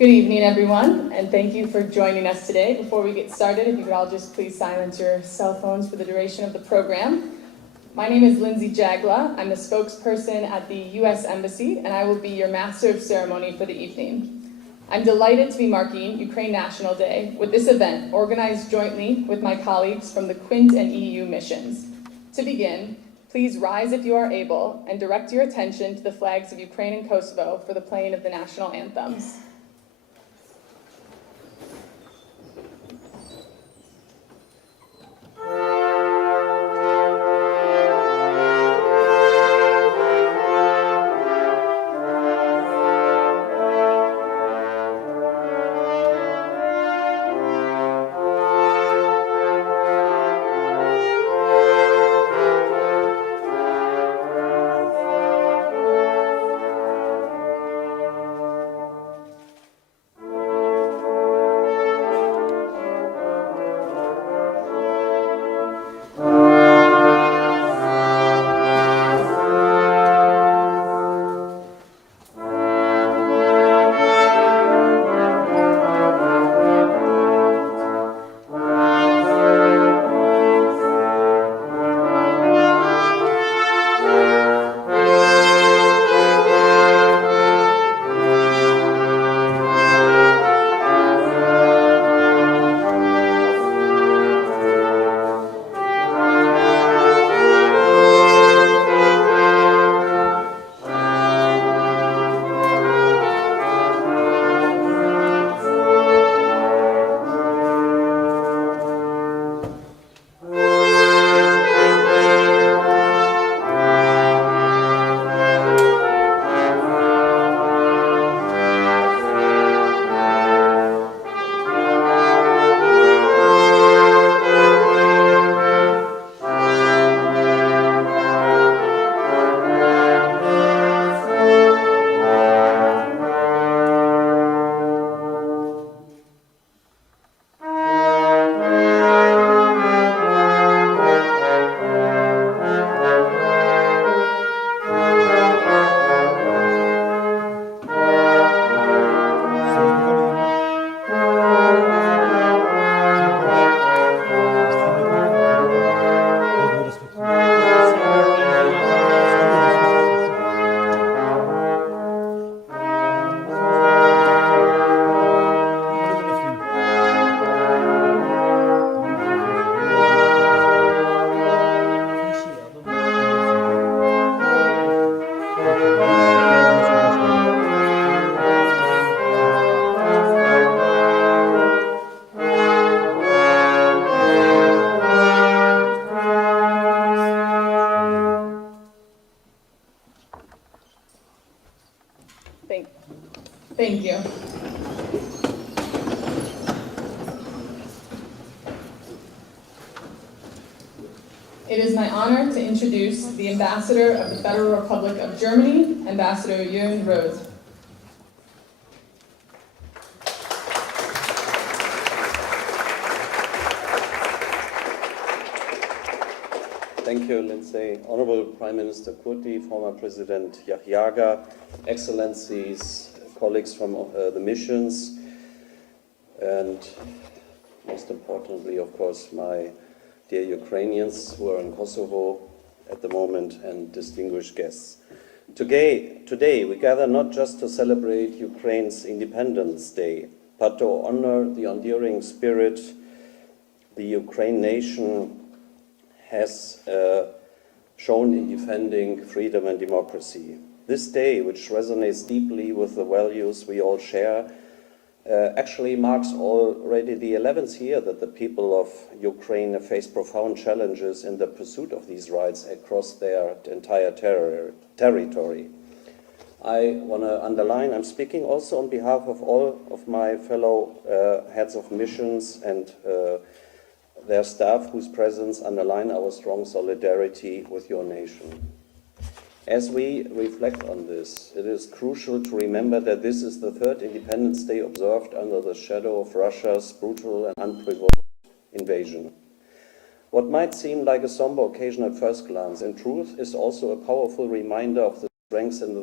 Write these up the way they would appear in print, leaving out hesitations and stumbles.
Good evening, everyone, and thank you for joining us today. Before we get started, if you could all just please silence your cell phones for the duration of the program. My name is Lindsay Jagla. I'm the spokesperson at the U.S. Embassy, and I will be your master of ceremony for the evening. I'm delighted to be marking Ukraine National Day with this event organized jointly with my colleagues from the Quint and EU missions. To begin, please rise if you are able and direct your attention to the flags of Ukraine and Kosovo for the playing of the national anthems. Thank you. It is my honor to introduce the Ambassador of the Federal Republic of Germany, Ambassador Jürgen Rose. Thank you, Lindsay. Honorable Prime Minister Kurti, former President Yahyaga, Excellencies, colleagues from the missions, and most importantly, of course, my dear Ukrainians who are in Kosovo at the moment, and distinguished guests. Today we gather not just to celebrate Ukraine's Independence Day, but to honor the enduring spirit the Ukraine nation has shown in defending freedom and democracy. This day, which resonates deeply with the values we all share, actually marks already the 11th year that the people of Ukraine have faced profound challenges in the pursuit of these rights across their entire territory. I want to underline, I'm speaking also on behalf of all of my fellow heads of missions and their staff whose presence underline our strong solidarity with your nation. As we reflect on this, it is crucial to remember that this is the third Independence Day observed under the shadow of Russia's brutal and unprovoked invasion. What might seem like a somber occasion at first glance, in truth, is also a powerful reminder of the strength and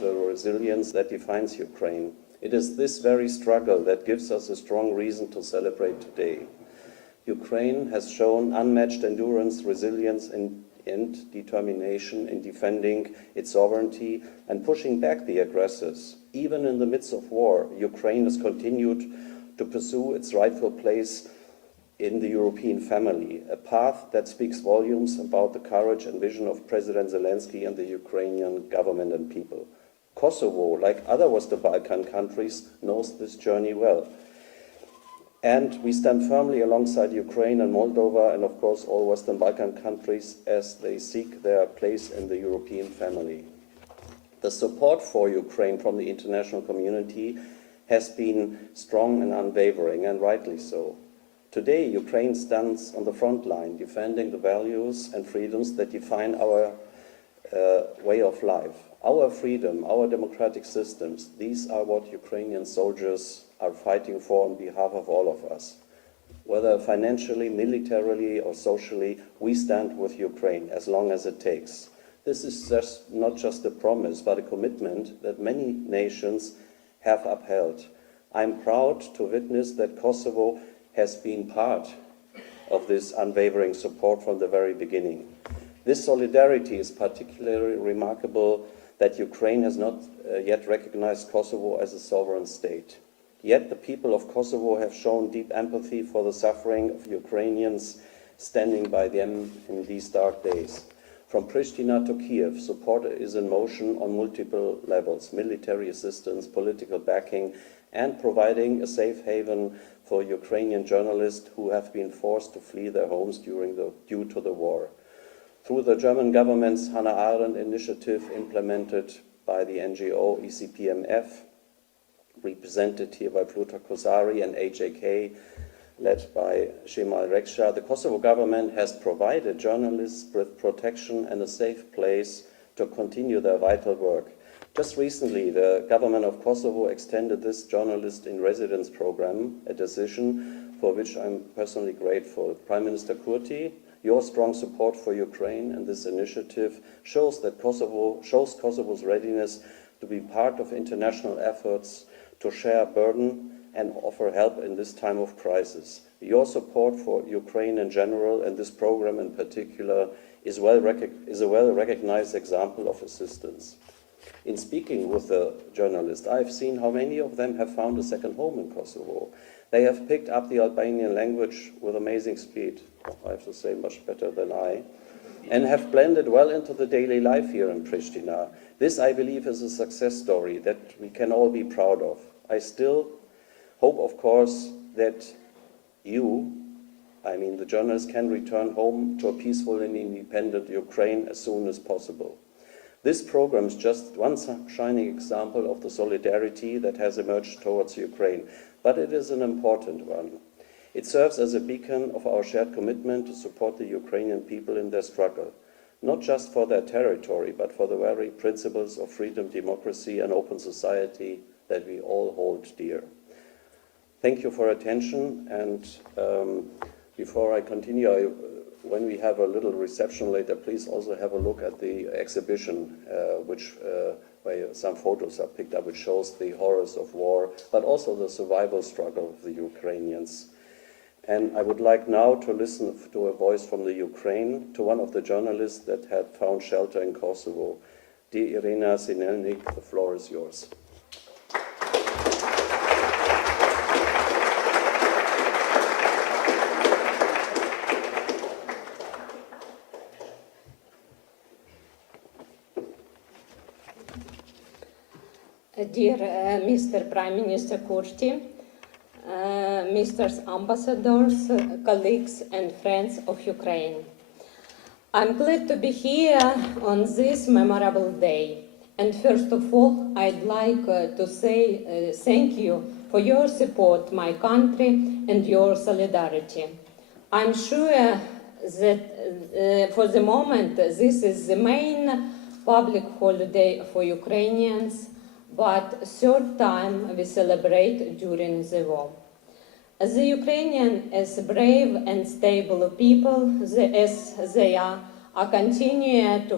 the resilience that defines Ukraine. It is this very struggle that gives us a strong reason to celebrate today. Ukraine has shown unmatched endurance, resilience, and determination in defending its sovereignty and pushing back the aggressors. Even in the midst of war, Ukraine has continued to pursue its rightful place in the European family, a path that speaks volumes about the courage and vision of President Zelensky and the Ukrainian government and people. Kosovo, like other Western Balkan countries, knows this journey well. And we stand firmly alongside Ukraine and Moldova and, of course, all Western Balkan countries as they seek their place in the European family. The support for Ukraine from the international community has been strong and unwavering, and rightly so. Today, Ukraine stands on the front line, defending the values and freedoms that define our way of life. Our freedom, our democratic systems, these are what Ukrainian soldiers are fighting for on behalf of all of us. Whether financially, militarily, or socially, we stand with Ukraine as long as it takes. This is not just a promise, but a commitment that many nations have upheld. I'm proud to witness that Kosovo has been part of this unwavering support from the very beginning. This solidarity is particularly remarkable that Ukraine has not yet recognized Kosovo as a sovereign state. Yet the people of Kosovo have shown deep empathy for the suffering of Ukrainians standing by them in these dark days. From Pristina to Kiev, support is in motion on multiple levels: military assistance, political backing, and providing a safe haven for Ukrainian journalists who have been forced to flee their homes due to the war. Through the German government's Hannah Arendt initiative implemented by the NGO ECPMF, represented here by Pluta Kosari, and HAK, led by Shemal Reksha, the Kosovo government has provided journalists with protection and a safe place to continue their vital work. Just recently, the government of Kosovo extended this journalist in residence program, a decision for which I'm personally grateful. Prime Minister Kurti, your strong support for Ukraine and this initiative shows Kosovo's readiness to be part of international efforts to share burden and offer help in this time of crisis. Your support for Ukraine in general and this program in particular is a well-recognized example of assistance. In speaking with the journalists, I've seen how many of them have found a second home in Kosovo. They have picked up the Albanian language with amazing speed, I have to say much better than I, and have blended well into the daily life here in Pristina. This, I believe, is a success story that we can all be proud of. I still hope, of course, that the journalists can return home to a peaceful and independent Ukraine as soon as possible. This program is just one shining example of the solidarity that has emerged towards Ukraine, but it is an important one. It serves as a beacon of our shared commitment to support the Ukrainian people in their struggle, not just for their territory, but for the very principles of freedom, democracy, and open society that we all hold dear. Thank you for attention, and before I continue, when we have a little reception later, please also have a look at the exhibition, where some photos are picked up, which shows the horrors of war, but also the survival struggle of the Ukrainians. And I would like now to listen to a voice from the Ukraine, to one of the journalists that had found shelter in Kosovo. Dear Irina Sinelnik, the floor is yours. Dear Mr. Prime Minister Kurti, Mr. Ambassadors, colleagues and friends of Ukraine. I'm glad to be here on this memorable day. And first of all, I'd like to say thank you for your support, my country, and your solidarity. I'm sure that for the moment, this is the main public holiday for Ukrainians, but third time we celebrate during the war. The Ukrainian is brave and stable people, as they are continue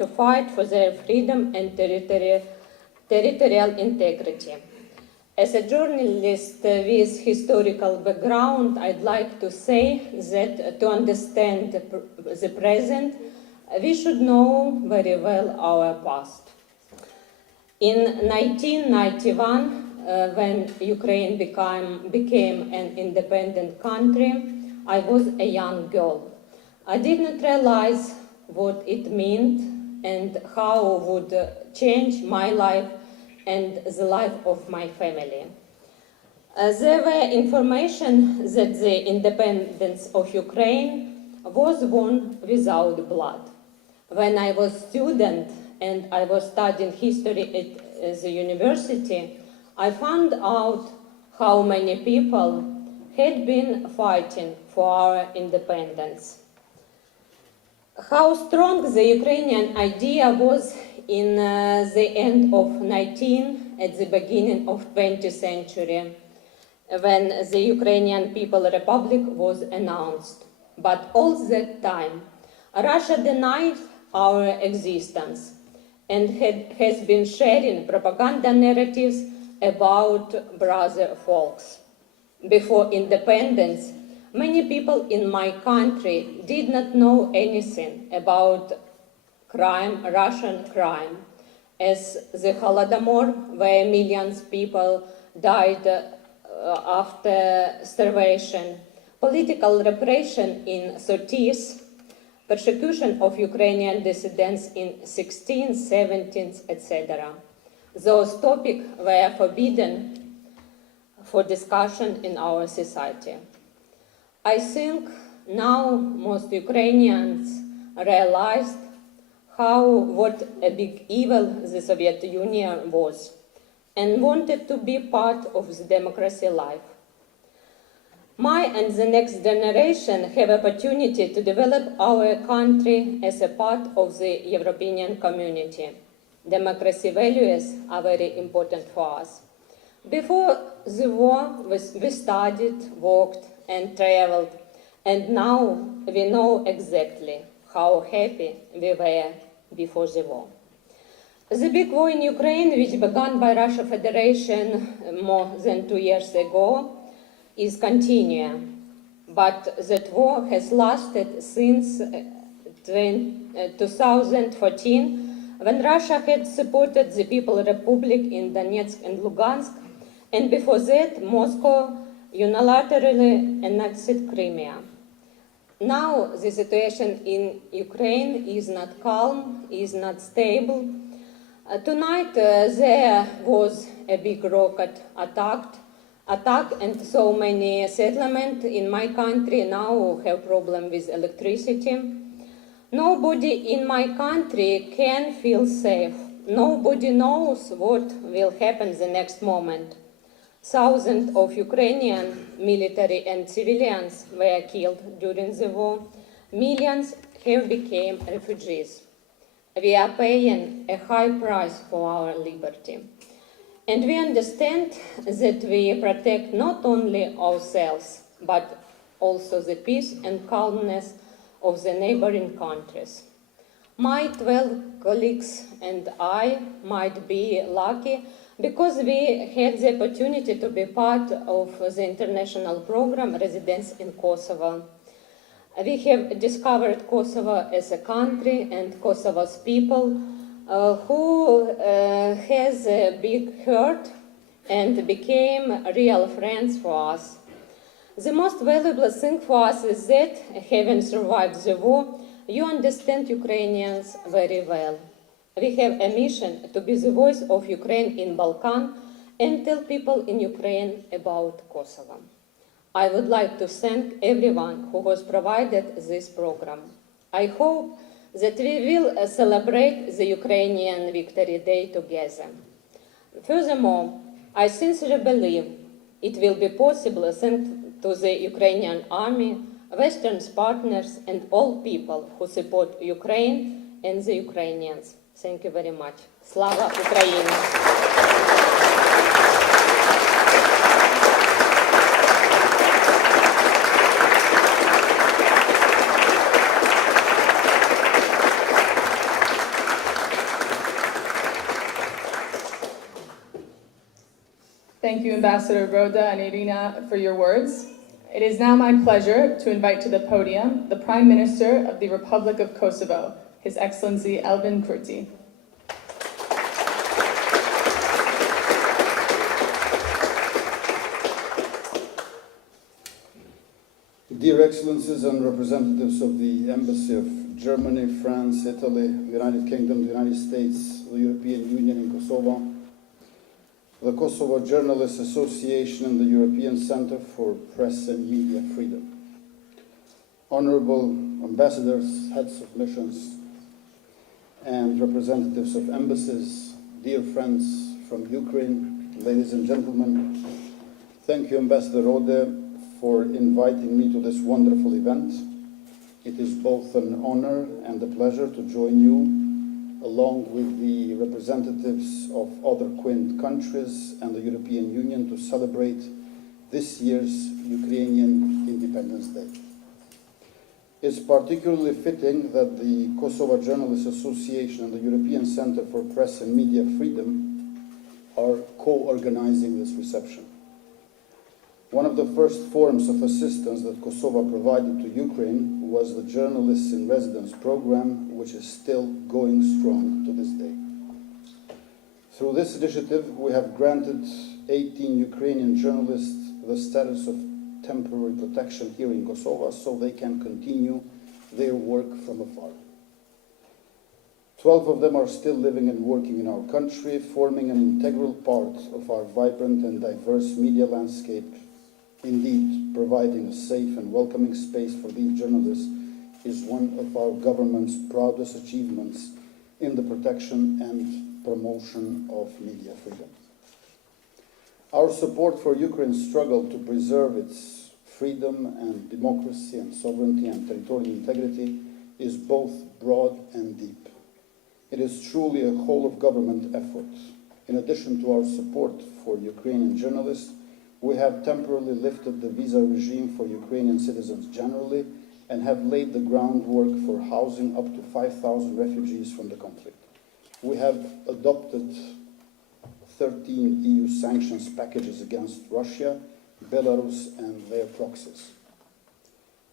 to fight for their freedom and territory territorial integrity. As a journalist with historical background, I'd like to say that to understand the present, we should know very well our past. In 1991, when Ukraine became an independent country, I was a young girl. I did not realize what it meant and how it would change my life and the life of my family. There were information that the independence of Ukraine was won without blood. When I was a student and I was studying history at the university, I found out how many people had been fighting for our independence. How strong the Ukrainian idea was in the end of 19th, at the beginning of 20th century, when the Ukrainian People Republic was announced. But all that time, Russia denied our existence and has been sharing propaganda narratives about brother folks. Before independence, many people in my country did not know anything about crime, Russian crime, as the Holodomor, where millions of people died after starvation, political repression in 30s, persecution of Ukrainian dissidents in 16th, 17th, etc. Those topics were forbidden for discussion in our society. I think now most Ukrainians realized what a big evil the Soviet Union was and wanted to be part of the democracy life. My and the next generation have opportunity to develop our country as a part of the European community. Democracy values are very important for us. Before the war, we studied, worked, and traveled, and now we know exactly how happy we were before the war. The big war in Ukraine, which began by Russia Federation more than 2 years ago, is continuing, but that war has lasted since 2014, when Russia had supported the People's Republic in Donetsk and Lugansk, and before that, Moscow unilaterally annexed Crimea. Now the situation in Ukraine is not calm, is not stable. Tonight there was a big rocket attack, and so many settlements in my country now have problem with electricity. Nobody in my country can feel safe. Nobody knows what will happen the next moment. Thousands of Ukrainian military and civilians were killed during the war. Millions have become refugees. We are paying a high price for our liberty. And we understand that we protect not only ourselves, but also the peace and calmness of the neighboring countries. My 12 colleagues and I might be lucky because we had the opportunity to be part of the international program Residence in Kosovo. We have discovered Kosovo as a country and Kosovo's people who has a big heart and became real friends for us. The most valuable thing for us is that, having survived the war, you understand Ukrainians very well. We have a mission to be the voice of Ukraine in Balkan and tell people in Ukraine about Kosovo. I would like to thank everyone who has provided this program. I hope that we will celebrate the Ukrainian Victory Day together. Furthermore, I sincerely believe it will be possible thanks to the Ukrainian army, Western partners, and all people who support Ukraine and the Ukrainians. Thank you very much. Slava Ukraini! Ambassador Rhoda and Irina, for your words. It is now my pleasure to invite to the podium the Prime Minister of the Republic of Kosovo, His Excellency Elvin Kurti. Dear Excellencies and representatives of the Embassy of Germany, France, Italy, the United Kingdom, the United States, the European Union in Kosovo, the Kosovo Journalists Association and the European Center for Press and Media Freedom, honorable ambassadors, heads of missions, and representatives of embassies, dear friends from Ukraine, ladies and gentlemen, thank you, Ambassador Rode, for inviting me to this wonderful event. It is both an honor and a pleasure to join you, along with the representatives of other Quint countries and the European Union, to celebrate this year's Ukrainian Independence Day. It's particularly fitting that the Kosovo Journalists Association and the European Center for Press and Media Freedom are co-organizing this reception. One of the first forms of assistance that Kosovo provided to Ukraine was the Journalists in Residence program, which is still going strong to this day. Through this initiative, we have granted 18 Ukrainian journalists the status of temporary protection here in Kosovo so they can continue their work from afar. 12 of them are still living and working in our country, forming an integral part of our vibrant and diverse media landscape. Indeed, providing a safe and welcoming space for these journalists is one of our government's proudest achievements in the protection and promotion of media freedom. Our support for Ukraine's struggle to preserve its freedom and democracy and sovereignty and territorial integrity is both broad and deep. It is truly a whole-of-government effort. In addition to our support for Ukrainian journalists, we have temporarily lifted the visa regime for Ukrainian citizens generally and have laid the groundwork for housing up to 5,000 refugees from the conflict. We have adopted 13 EU sanctions packages against Russia, Belarus, and their proxies.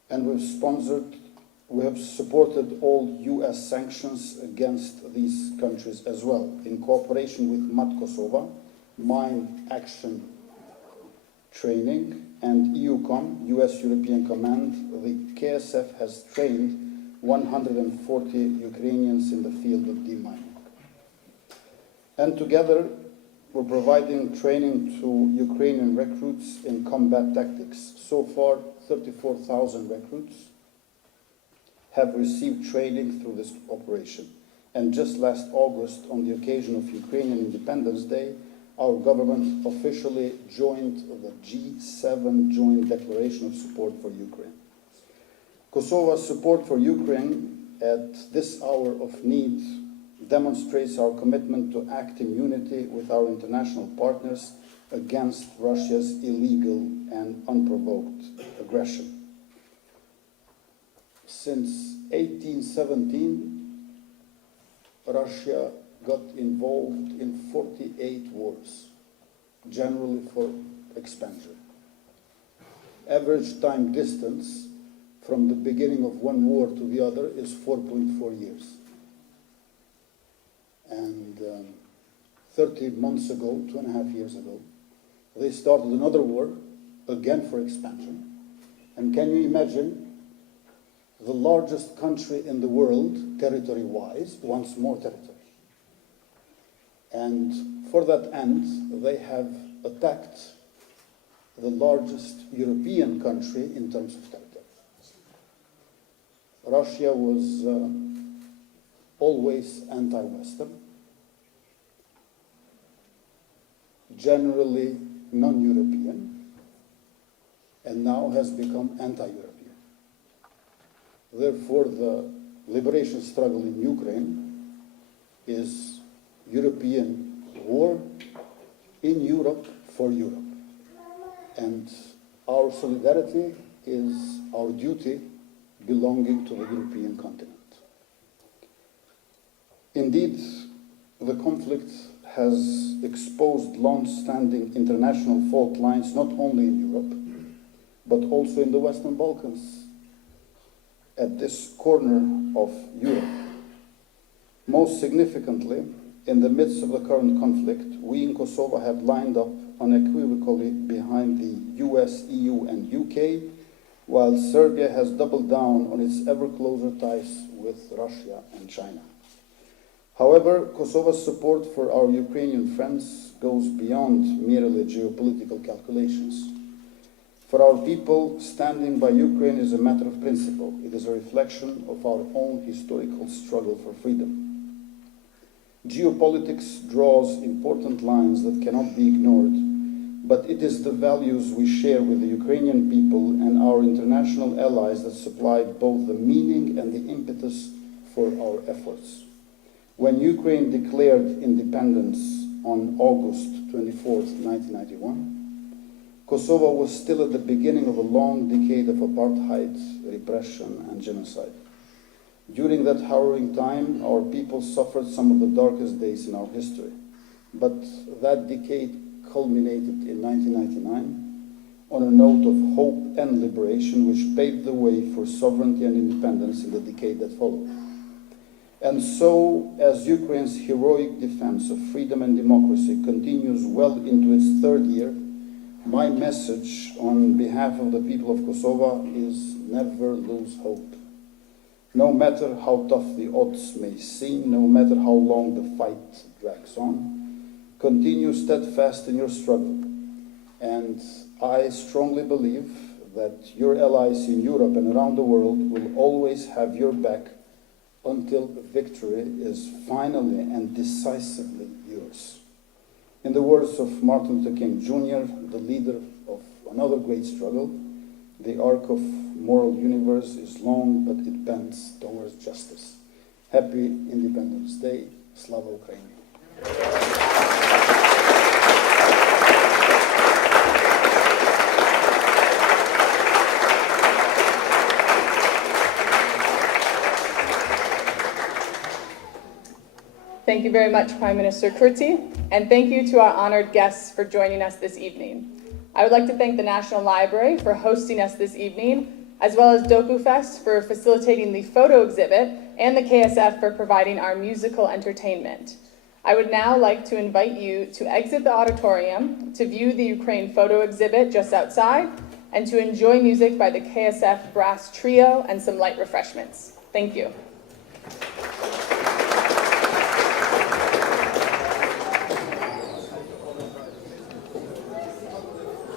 And we have supported all US sanctions against these countries as well. In cooperation with MAT Kosovo, Mine Action Training, and EUCOM, US European Command, the KSF has trained 140 Ukrainians in the field of demining. And together, we're providing training to Ukrainian recruits in combat tactics. So far, 34,000 recruits have received training through this operation. And just last August, on the occasion of Ukrainian Independence Day, our government officially joined the G7 Joint Declaration of Support for Ukraine. Kosovo's support for Ukraine at this hour of need demonstrates our commitment to act in unity with our international partners against Russia's illegal and unprovoked aggression. Since 1817, Russia got involved in 48 wars, generally for expansion. Average time distance from the beginning of one war to the other is 4.4 years. And 30 months ago, 2.5 years ago, they started another war, again for expansion. And can you imagine, the largest country in the world, territory-wise, wants more territory. And for that end, they have attacked the largest European country in terms of territory. Russia was always anti-Western, generally non-European, and now has become anti-European. Therefore, the liberation struggle in Ukraine is European war in Europe for Europe. And our solidarity is our duty belonging to the European continent. Indeed, the conflict has exposed long-standing international fault lines not only in Europe, but also in the Western Balkans, at this corner of Europe. Most significantly, in the midst of the current conflict, we in Kosovo have lined up unequivocally behind the US, EU, and UK, while Serbia has doubled down on its ever closer ties with Russia and China. However, Kosovo's support for our Ukrainian friends goes beyond merely geopolitical calculations. For our people, standing by Ukraine is a matter of principle. It is a reflection of our own historical struggle for freedom. Geopolitics draws important lines that cannot be ignored, but it is the values we share with the Ukrainian people and our international allies that supply both the meaning and the impetus for our efforts. When Ukraine declared independence on August 24th, 1991, Kosovo was still at the beginning of a long decade of apartheid, repression, and genocide. During that harrowing time, our people suffered some of the darkest days in our history. But that decade culminated in 1999 on a note of hope and liberation, which paved the way for sovereignty and independence in the decade that followed. And so, as Ukraine's heroic defense of freedom and democracy continues well into its third year, my message on behalf of the people of Kosovo is never lose hope. No matter how tough the odds may seem, no matter how long the fight drags on, continue steadfast in your struggle. And I strongly believe that your allies in Europe and around the world will always have your back until victory is finally and decisively yours. In the words of Martin Luther King Jr., the leader of another great struggle, the arc of moral universe is long, but it bends towards justice. Happy Independence Day. Slava Ukraini. Thank you very much, Prime Minister Kurti, and thank you to our honored guests for joining us this evening. I would like to thank the National Library for hosting us this evening, as well as DokuFest for facilitating the photo exhibit and the KSF for providing our musical entertainment. I would now like to invite you to exit the auditorium, to view the Ukraine photo exhibit just outside, and to enjoy music by the KSF Brass Trio and some light refreshments. Thank you.